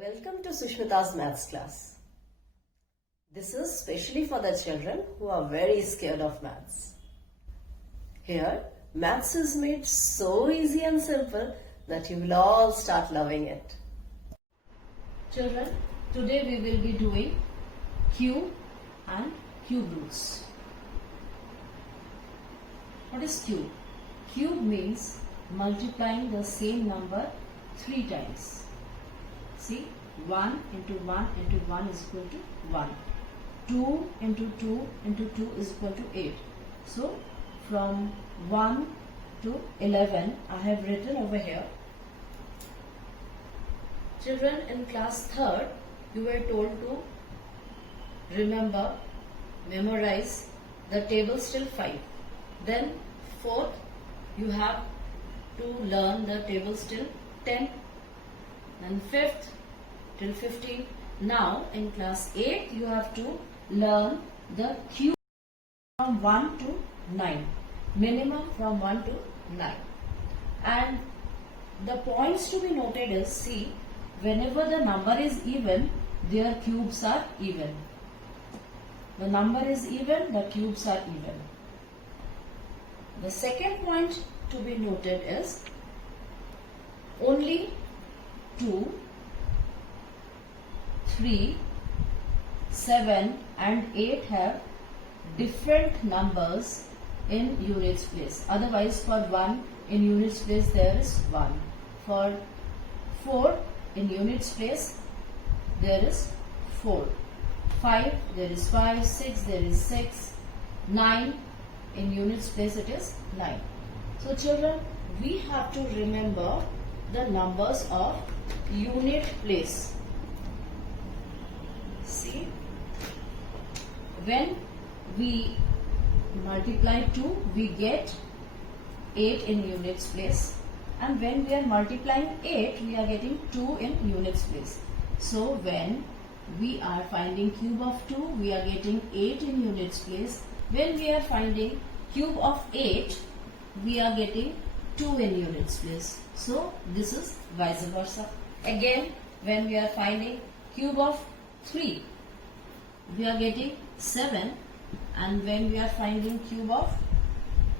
Welcome to Sushmita's Maths class. This is specially for the children who are very scared of maths. Here, maths is made so easy and simple that you will all start loving it. Children, today we will be doing cube and cube roots. What is cube? Cube means multiplying the same number 3 times. See, 1 into 1 into 1 is equal to 1. 2 into 2 into 2 is equal to 8. So, from 1 to 11, I have written over here. Children, in class 3rd, you were told to remember, memorize the tables till 5. Then 4th, you have to learn the tables till 10. Then 5th till 15. Now in class 8 you have to learn the cube from 1 to 9. Minimum from 1 to 9. And the points to be noted is, see, whenever the number is even, their cubes are even. The number is even, the cubes are even. The second point to be noted is only 2, 3, 7 and 8 have different numbers in units place. Otherwise, for 1 in units place there is 1. For 4 in units place there is 4. 5 there is 5. 6 there is 6. 9 in units place it is 9. So children, we have to remember the numbers of unit place. See, when we multiply 2, we get 8 in units place, and when we are multiplying 8, we are getting 2 in units place. So when we are finding cube of 2, we are getting 8 in units place. When we are finding cube of 8, we are getting 2 in units place. So this is vice versa. Again, when we are finding cube of 3, we are getting 7, and when we are finding cube of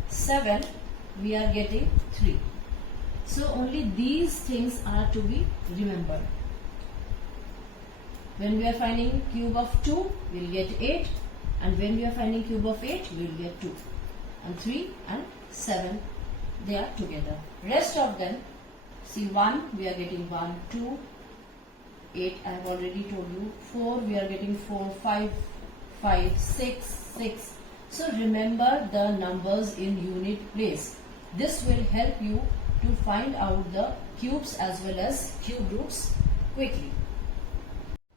7, we are getting 3. So only these things are to be remembered. When we are finding cube of 2, we will get 8, and when we are finding cube of 8, we will get 2. And 3 and 7, they are together. Rest of them, see, 1 we are getting 1, 2, 8 I have already told you, 4 we are getting 4, 5, 5, 6, 6. So remember the numbers in unit place. This will help you to find out the cubes as well as cube roots quickly.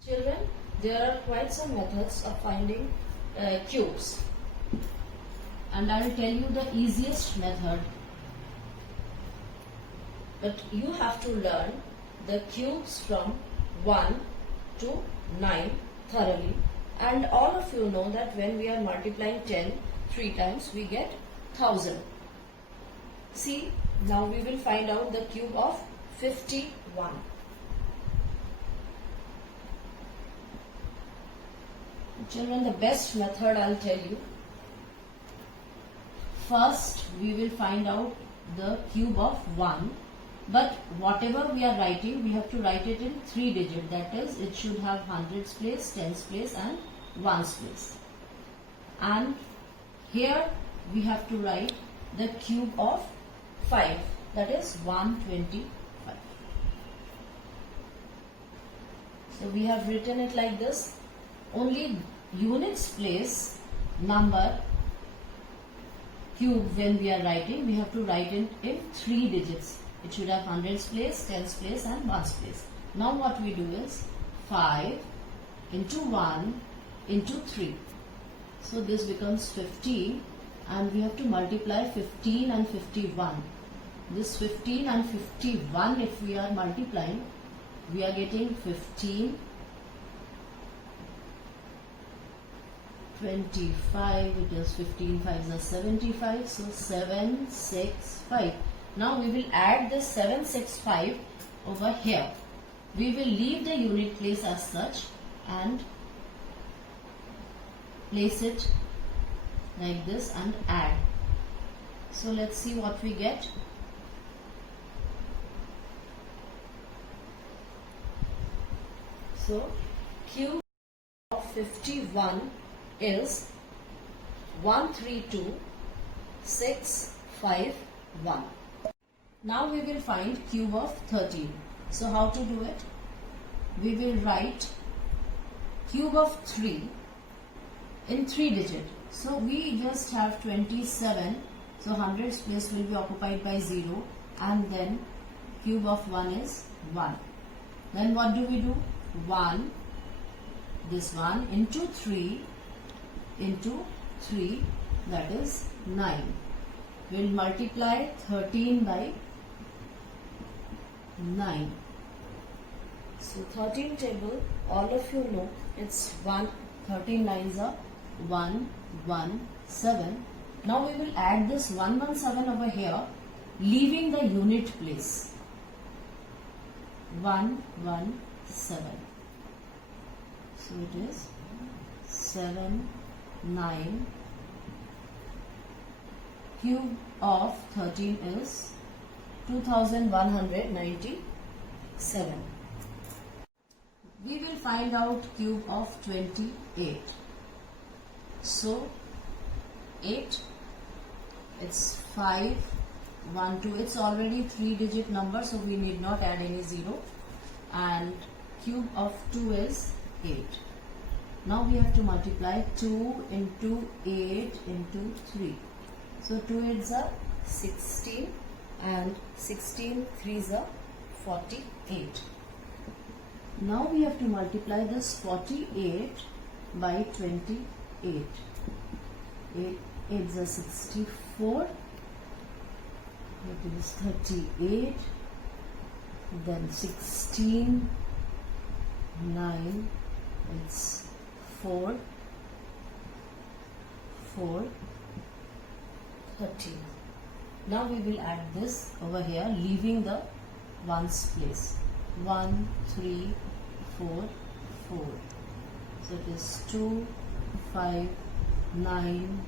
Children, there are quite some methods of finding cubes, and I will tell you the easiest method. But you have to learn the cubes from 1 to 9 thoroughly, and all of you know that when we are multiplying 10 3 times, we get 1000. See, now we will find out the cube of 51. Children, the best method I will tell you. First, we will find out the cube of 1. But whatever we are writing, we have to write it in 3 digits. That is, it should have hundreds place, tens place and ones place. And here we have to write the cube of 5. That is 125. So we have written it like this. Only units place number cube when we are writing, we have to write it in 3 digits. It should have hundreds place, tens place and ones place. Now what we do is 5 into 1 into 3. So this becomes 15, and we have to multiply 15 and 51. This 15 and 51, if we are multiplying, we are getting 15, 25, it is 15 5s are 75, so 7, 6, 5. Now we will add this 7, 6, 5 over here. we will leave the unit place as such and place it like this and add. So let's see what we get. So cube of 51 is 132651. Now we will find cube of 13. So how to do it? We will write cube of 3 in 3 digit. So we just have 27. So 100's place will be occupied by 0, and then cube of 1 is 1. Then what do we do? 1, this 1 into 3 into 3, that is 9. We will multiply 13 by 9. So 13 table, all of you know, it's 1, 13 nines are 117. Now we will add this 117 over here, leaving the unit place. 117. So it is 7, 9. Cube of 13 is 2197. We will find out cube of 28. So 8, it's 5, 1, 2. It's already 3 digit number, so we need not add any 0. And cube of 2 is 8. Now we have to multiply 2 into 8 into 3. So 2 8s are 16 and 16 3s are 48. Now we have to multiply this 48 by 28. 8 8s are 64. It is 38. Then 16, 9, it's 4, 4, 13. Now we will add this over here, leaving the ones place. 1, 3, 4, 4. So it is 2, 5, 9,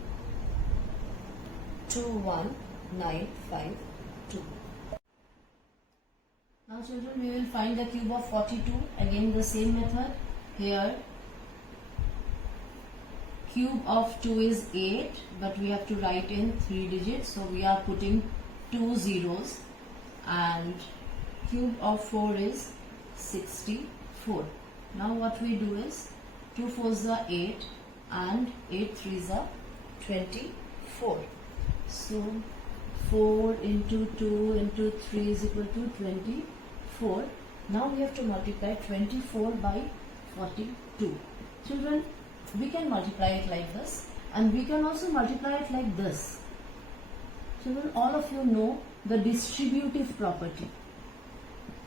2, 1, 9, 5, 2. Now children, we will find the cube of 42. Again the same method. Here cube of 2 is 8, but we have to write in 3 digits, so we are putting 2 zeros. And cube of 4 is 64. Now what we do is 2 4s are 8 and 8 3s are 24. So 4 into 2 into 3 is equal to 24. Now we have to multiply 24 by 42. Children, we can multiply it like this, and we can also multiply it like this. Children, all of you know the distributive property.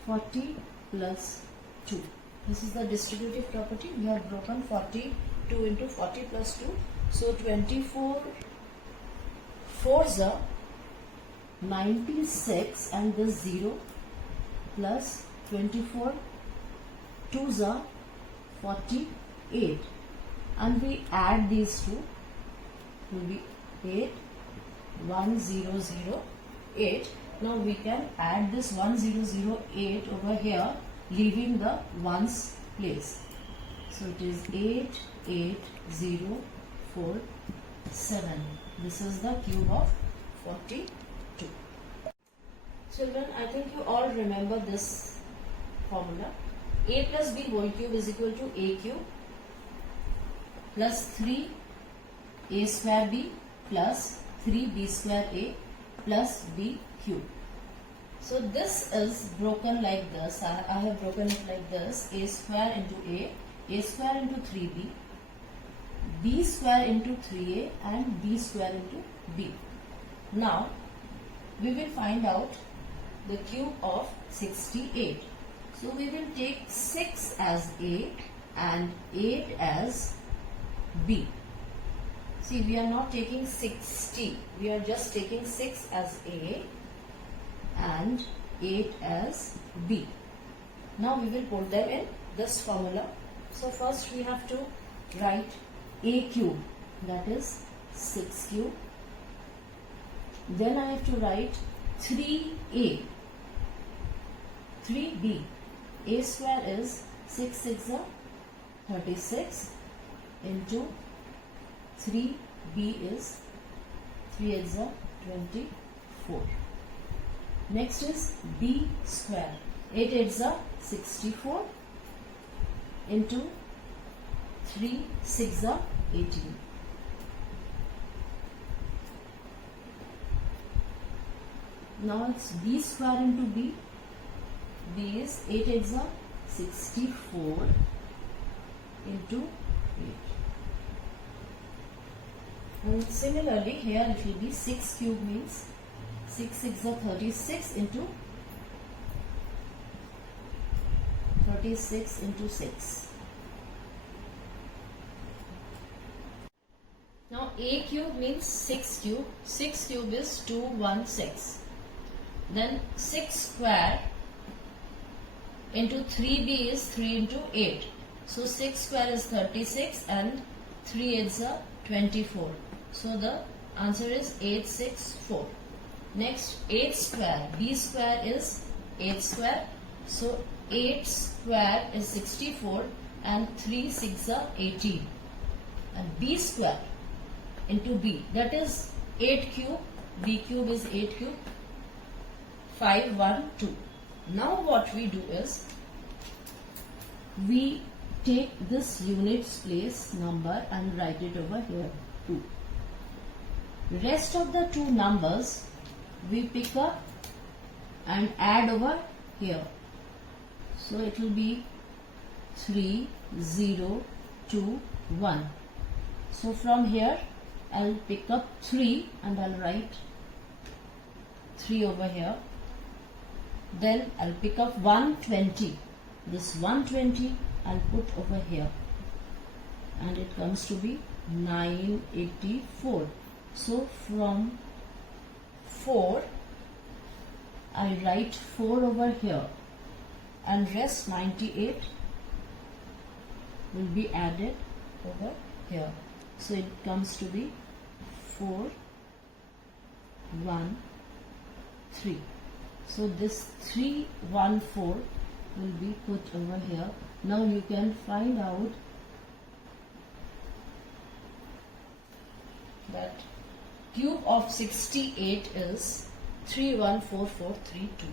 40 plus 2. This is the distributive property. We have broken 42 into 40 plus 2. So 24 4s are 96 and this 0 plus 24 2s are 48, and we add these two, will be 8 1008. Now we can add this 1008 over here, leaving the ones place. So it is 88047. This is the cube of 42. Children, I think you all remember this formula. A plus B whole cube is equal to A cube plus 3 A square B plus 3B square A plus B cube. So this is broken like this. I have broken it like this. A square into A square into 3B, B square into 3A and B square into B. Now we will find out the cube of 68. So we will take 6 as A and 8 as B. See, we are not taking 60. We are just taking 6 as A and 8 as B. Now we will put them in this formula. So first we have to write a cube, that is 6 cube. Then I have to write 3a, 3b. A square is 6 6 are 36 into 3b is 3 8 are 24. Next is b square, 8 8 are 64 into 3 6 are 18. Now it's b square into b. B is 8 8 are 64 into 8. And similarly here it will be 6 cube means 6 6 are 36 into 36 into 6. Now a cube means 6 cube. 6 cube is 216. Then 6 square into 3b is 3 into 8. So 6 square is 36 and 3 8s are 24. So the answer is 864. Next 8 square, b square is 8 square. So 8 square is 64 and 3 6 are 18. And b square into b, that is 8 cube, b cube is 8 cube, 5 1 2. Now what we do is we take this units place number and write it over here 2. Rest of the two numbers we pick up and add over here. So it will be 3 0 2 1. So from here I'll pick up 3 and I'll write 3 over here. Then I'll pick up 120. This 120 I'll put over here and it comes to be 984. So from 4 I write 4 over here and rest 98 will be added over here. So it comes to be 4 1 3. So this 314 will be put over here. Now you can find out that cube of 68 is 314432.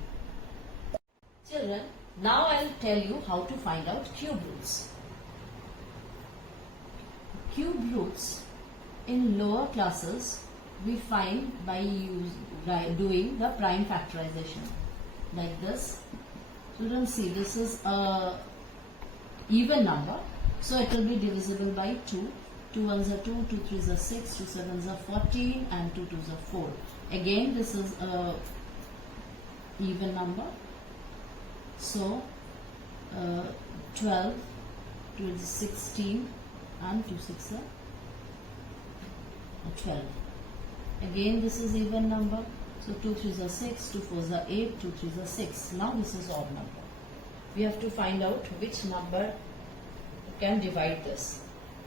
Children, now I'll tell you how to find out cube roots. Cube roots in lower classes we find by doing the prime factorization like this. Children, see, this is a even number, so it will be divisible by 2. 2 1s are 2, 2 3s are 6, 2 7s are 14 and 2 2s are 4. Again this is a even number, so 12, 2 is 16 and 2 6 are 12. Again this is even number, so 2 3s are 6, 2 4s are 8, 2 3s are 6. Now this is odd number. We have to find out which number can divide this.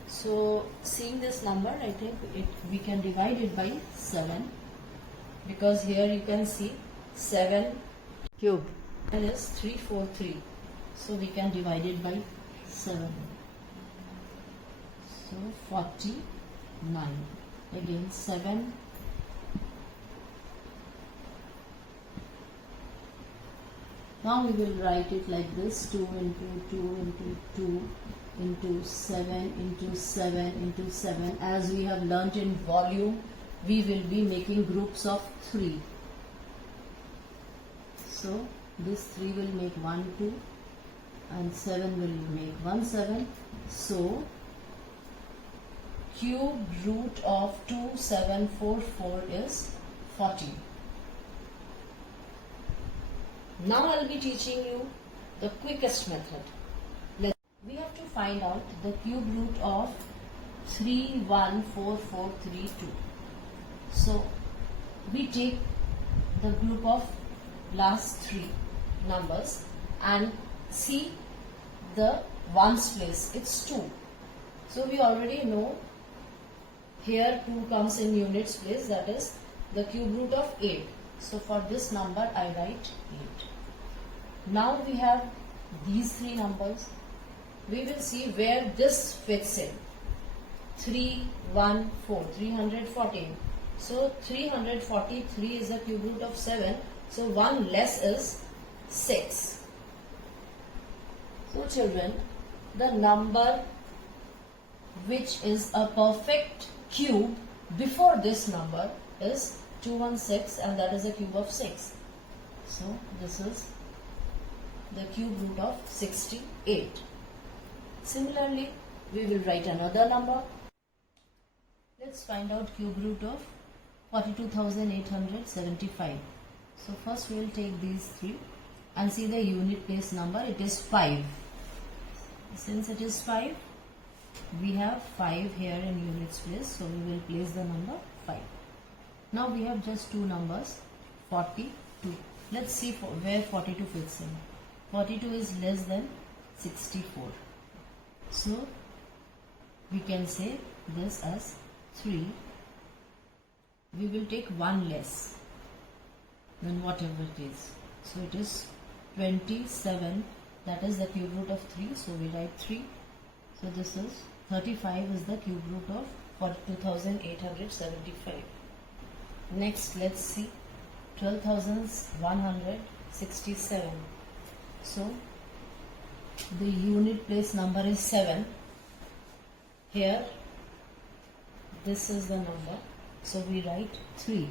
So seeing this number, I think we can divide it by 7, because here you can see 7 cube and is 343. So we can divide it by 7. So 49. Again 7. Now we will write it like this: 2 into 2 into 2 into 7 into 7 into 7. As we have learnt in volume, we will be making groups of 3. So this 3 will make 1 2 and 7 will make 1 7. So cube root of 2744 is 40. Now I will be teaching you the quickest method. We have to find out the cube root of 314432. So we take the group of last 3 numbers and see the ones place, it's 2. So we already know here 2 comes in units place, that is the cube root of 8. So for this number I write 8. Now we have these 3 numbers. We will see where this fits in. 3, 1, 4, 314. So 343 is the cube root of 7. So 1 less is 6. So children, the number which is a perfect cube before this number is 216, and that is a cube of 6. So this is the cube root of 68. Similarly, we will write another number. Let's find out cube root of 42,875. So first we will take these 3 and see the unit place number. It is 5. Since it is 5, we have 5 here in units place, so we will place the number 5. Now we have just 2 numbers, 42. Let's see where 42 fits in. 42 is less than 64. So we can say this as 3. We will take 1 less than whatever it is. So it is 27, that is the cube root of 3. So we write 3. So this is 35 is the cube root of 42,875. Next, let's see 12,167. So the unit place number is 7. Here this is the number. So we write 3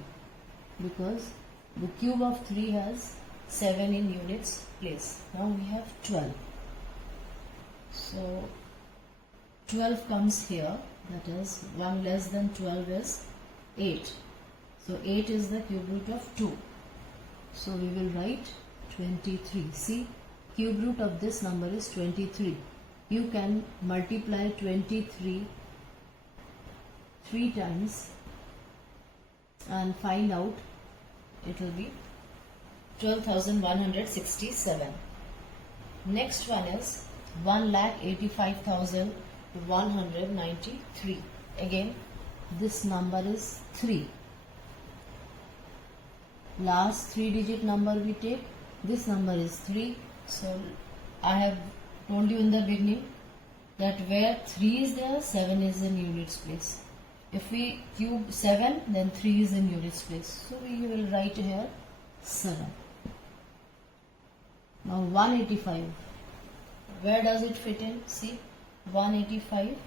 because the cube of 3 has 7 in units place. Now we have 12. So 12 comes here, that is 1 less than 12 is 8. So 8 is the cube root of 2. So we will write 23. See, cube root of this number is 23. You can multiply 23 3 times and find out it will be 12,167. Next one is 1,85,193. Again, this number is 3. Last 3-digit number we take. This number is 3. So I have told you in the beginning that where 3 is there, 7 is in units place. If we cube 7, then 3 is in units place. So we will write here 7. Now 185. Where does it fit in? See, 185,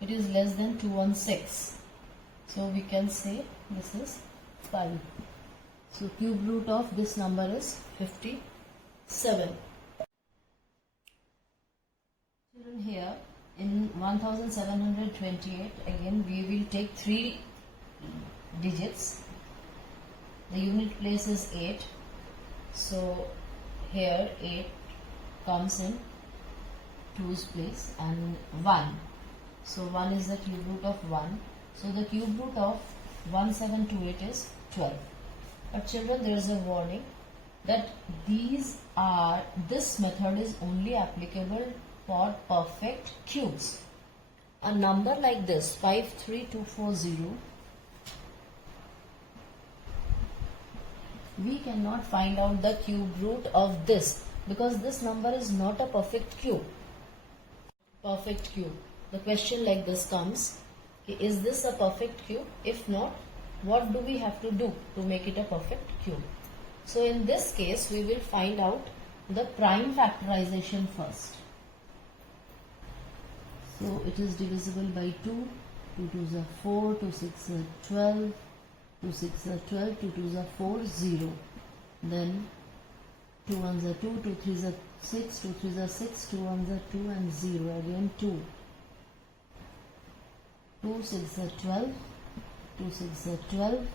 it is less than 216. So we can say this is 5. So cube root of this number is 57. Children, here in 1728, again we will take 3 digits. The unit place is 8. So here 8 comes in 2's place and 1. So 1 is the cube root of 1. So the cube root of 1728 is 12. But children, there is a warning that this method is only applicable for perfect cubes. A number like this 53240, we cannot find out the cube root of this because this number is not a perfect cube. Perfect cube. The question like this comes, is this a perfect cube? If not, what do we have to do to make it a perfect cube? So in this case, we will find out the prime factorization first. So it is divisible by 2. 2 2s are 4, 2 6 are 12, 2 6 are 12, 2 2s are 4, 0. Then 2 1s are 2, 2 3s are 6, 2 3s are 6, 2 1s are 2 and 0. Again 2. 2 6 are 12, 2 6 are 12,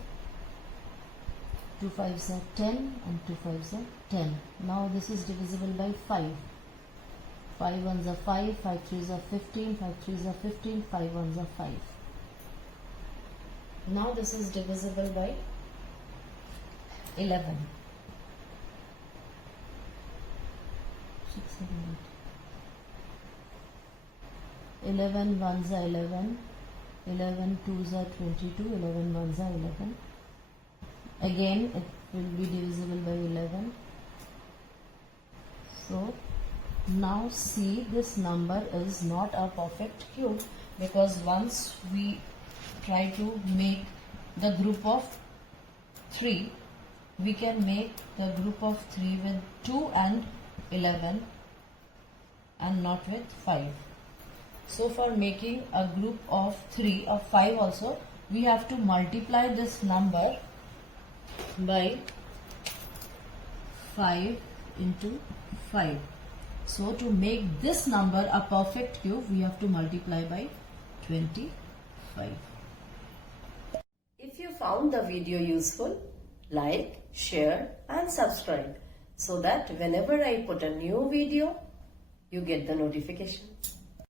2 5s are 10 and 2 5s are 10. Now this is divisible by 5. 5 1s are 5, 5 3s are 15, 5 3s are 15, 5 1s are 5. Now this is divisible by 11. 6, 7, 8. 11 ones are 11, 11 twos are 22, 11 ones are 11. Again it will be divisible by 11. So now see, this number is not a perfect cube, because once we try to make the group of 3, we can make the group of 3 with 2 and 11 and not with 5. So for making a group of 3 or 5 also, we have to multiply this number by 5 into 5. So to make this number a perfect cube, we have to multiply by 25. If you found the video useful, like, share and subscribe so that whenever I put a new video, you get the notification.